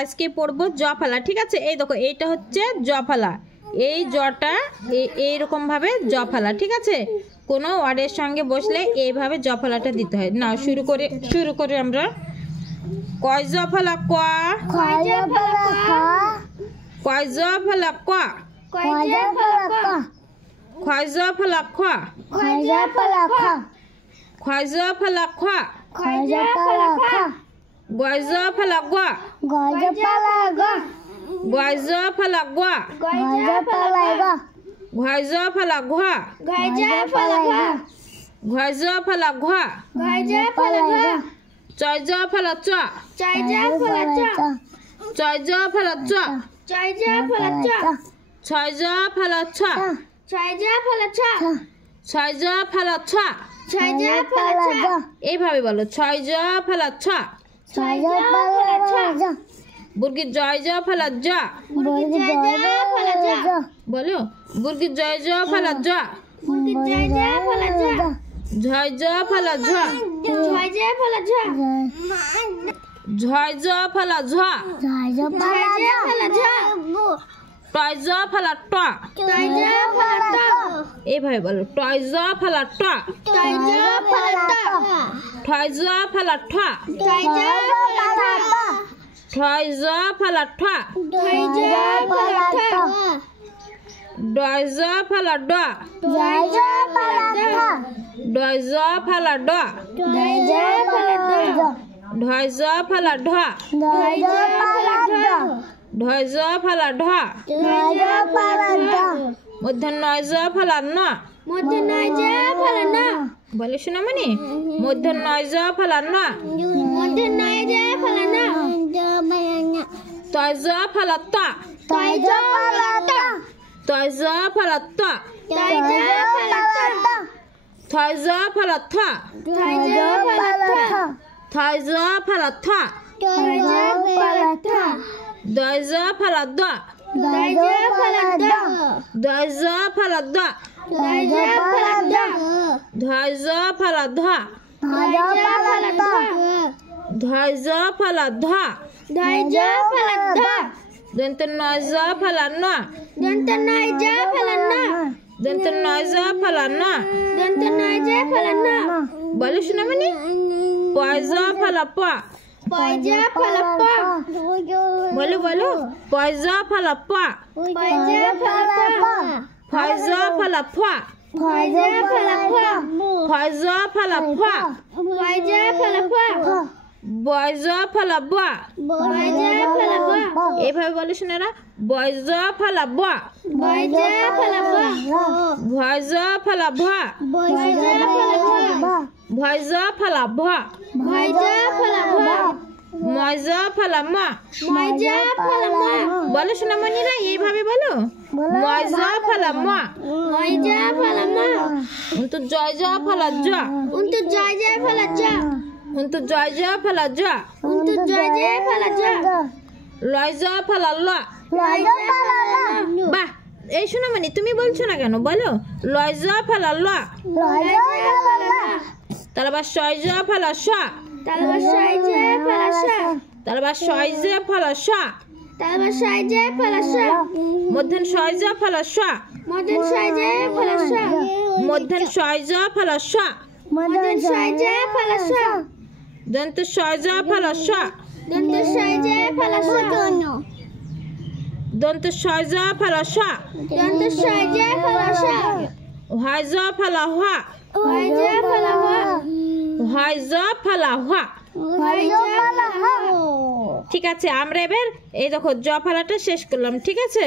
আজকে পড়বো জ ফলা। ঠিক আছে, এই দেখো এইটা হচ্ছে জ ফলা, এই জটা এইরকম ভাবে জ ফলা। ঠিক আছে, কোনো ওয়ার্ডের সঙ্গে বসলে এইভাবে জ ফলাটা দিতে হয়। না শুরু করে আমরা। কয় জ ফলা ক, কয় জ ফলা ক, কয় জ ফলা ক, কয় জ ফলা ক, কয় জ ফলা খ, কয় জ ফলা খ, কয় জ ফলা খ, কয় জ ফলা খ, গয় জ ফলা গ, গয় জ ফলা গ, গয় জ ফলা গ, গয় জ ফলা গ, গয় জ ফলা ঘ, গয় জ ফলা ঘ, গয় জ ফলা ঘ, গয় জ ফলা ঘ, চয় জ ফলা চ, চয় জ ফলা চ, চয় জ ফলা চ, চয় জ ফলা চ, ছয় জ ফলা ছ, ছয় জ ফলা ছ, ছয় জ ফলা ছ, ছয় জ ফলা ছ। এইভাবে বলো, ছয় জ ফলা ছ, ছয় জ ফলা ছ। বুর্গি জয় জ ফলা জ, বুর্গি জয় জ ফলা জ, বলো বুর্গি জয় জ ফলা জ, বুর্গি জয় জ ফলা জ, ঝয় জ ফলা ঝ, ঝয় জ ফলা ঝ, ঝয় জ ফলা ঝ, ঝয় জ ফলা ঝ, টয় জ ফলা ট, টয় জ ফলা ট। এইভাবে বলো, টয় জ ফলা ট, টয় জ ফলা ট, টয় জ ফলা ঠ, টয় জ ফলা ঠ, টয় জ ফলা ঠ, টয় জ ফলা ঠ, ডয় জ ফলা ড, ডয় জ ফলা ড, ডয় জ ফলা ড, ডয় জ ফলা ড, ঢয় জ ফলা ঢ, ঢয় জ ফলা ঢ, ঢয় জ ফলা ঢ, ঢয় জ ফলা ঢ। মূর্ধন্য জ ফলা ন, মূর্ধন্য জ ফলা ন, বলে শোনা মানে মূর্ধন্য জ ফলা ন, মূর্ধন্য জ ফলা ন, তয় জ ফলা ত, তয় জ ফলা ত, তয় জ ফলা ত, তয় জ ফলা ত, থয় জ ফলা থ, থয় জ ফলা থ, থয় জ ফলা থ, থয় জ ফলা থ, দয় জ ফলা দ, দয় জ ফলা দ, দয় জ ফলা দ, দয় জ ফলা দ, ধয় জ ফলা ধ, ধয় জ ফলা ধ, ধয় জ ফলা ধ, ধয় জ ফলা ধ। দন্ত নয় জ ফলা ন, দন্ত নয় জ ফলা ন, দন্ত নয় জ ফলা ন, দন্ত নয় জ ফলা ন। বলো শোনা মানে পয় জ ফলা প, পয় জ ফলা প, বলো বলো পয় জ ফলা প, পয় জ ফলা প, ফয় জ ফলা ফ, ফয় জ ফলা ফ, ফয় জ ফলা ফ, ফয় জ ফলা ফ, বয় জ ফলা ব, বয় জ ফলা ব। এইভাবে বলে শোনারা, বয় জ ফলা ব, বয় জ ফলা ব, ভয় জ ফলা ভ, ভয় জ ফলা ভ, ভয় জ ফলা ভ, ভয় জ ফলা ভ, ময় জ ফলা ম, ময় জ ফলা ম। বলো শোনা মনিরা, এইভাবে বলো, ময় জ ফলা ম, ময় জ ফলা ম। উন্তু জয় জ ফলা জ, উন্তু জয় জ ফলা জ, উন্তু জয় জ ফলা জ, উন্তু জয় জ ফলা জ। লয় জ ফলা ল, লয় জ ফলা ল। বাহ, এই শোনা মানে তুমি বলছো না কেন, বলো লয় জ ফলা ল, লয় জ ফলা ল। তাহলে আবার শয় জ ফলা শ, তাহলে আবার শয় জ ফলা শ, তাহলে আবার শয় জ ফলা শ, তাহলে আবার শয় জ ফলা শ। মধ্যন শয় জ ফলা শ, মধ্যন শয় জ ফলা শ, মধ্যন শয় জ ফলা শ, মধ্যন শয় জ ফলা শ। দন্ত শয় জ ফলা শ, দন্ত শয় জ ফলা শ, দন্ত শয় জ ফলা শ, দন্ত শয় জ ফলা শ। হয় জ ফলা হ, হয় জ ফলা হ, হয় জ ফলা হ, হয় জ ফলা হ। ঠিক আছে, আমরা এবার এই দেখো জ ফলাটা শেষ করলাম। ঠিক আছে।